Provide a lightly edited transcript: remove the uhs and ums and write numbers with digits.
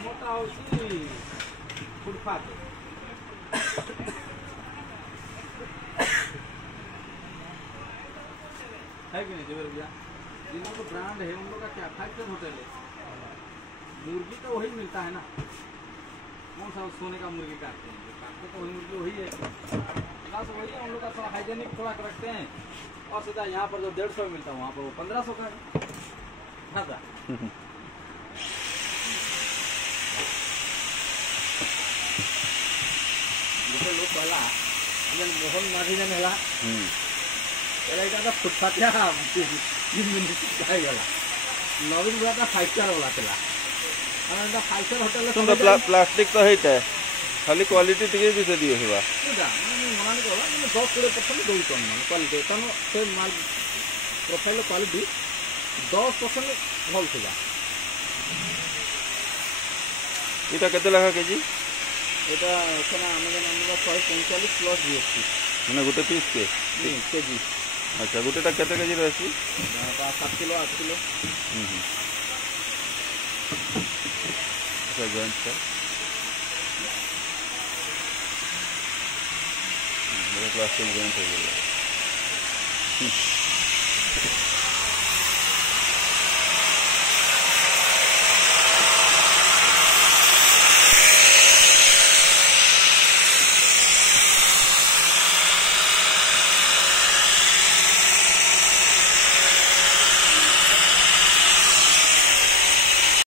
ଆମଟା ହଉଛି ଫୁଟପାଥ है कि नहीं जबर भैया जिन लोग ब्रांड है उन लोग का क्या 5 स्टार होटल है मुर्गी तो वही मिलता है ना कौन सा सोने का मुर्गी काटते हैं तो वही मुर्गी वही है बस वही है उन लोग का थोड़ा हाइजेनिक थोड़ा रखते हैं और सीधा यहाँ पर जो 150 में मिलता है वहाँ पर वो 1500 का है हाँ सर गोटे लोग कहला मोहन माझी जन है फुटपाथ 3 मिनट गला नवीन गुड़ा 5 स्टार वाला चला 5 स्टार होटल प्लास्टिक तो है खाली क्वालिटी टिके भी से दिए हुआ मना नहीं कहला 10-20% दौड़ क्वालिटी तुम से माल प्रोफाइल क्वालिटी 10% भल था इटा केते लखा केजी एटा आम 145 प्लस जीएसटी मैंने गोटे पीस के केजी अच्छा गोटेटा केते केजी रहसी 7 किलो 8 किलो अच्छा जॉइंट का प्लास्टिक जॉइंट हो गया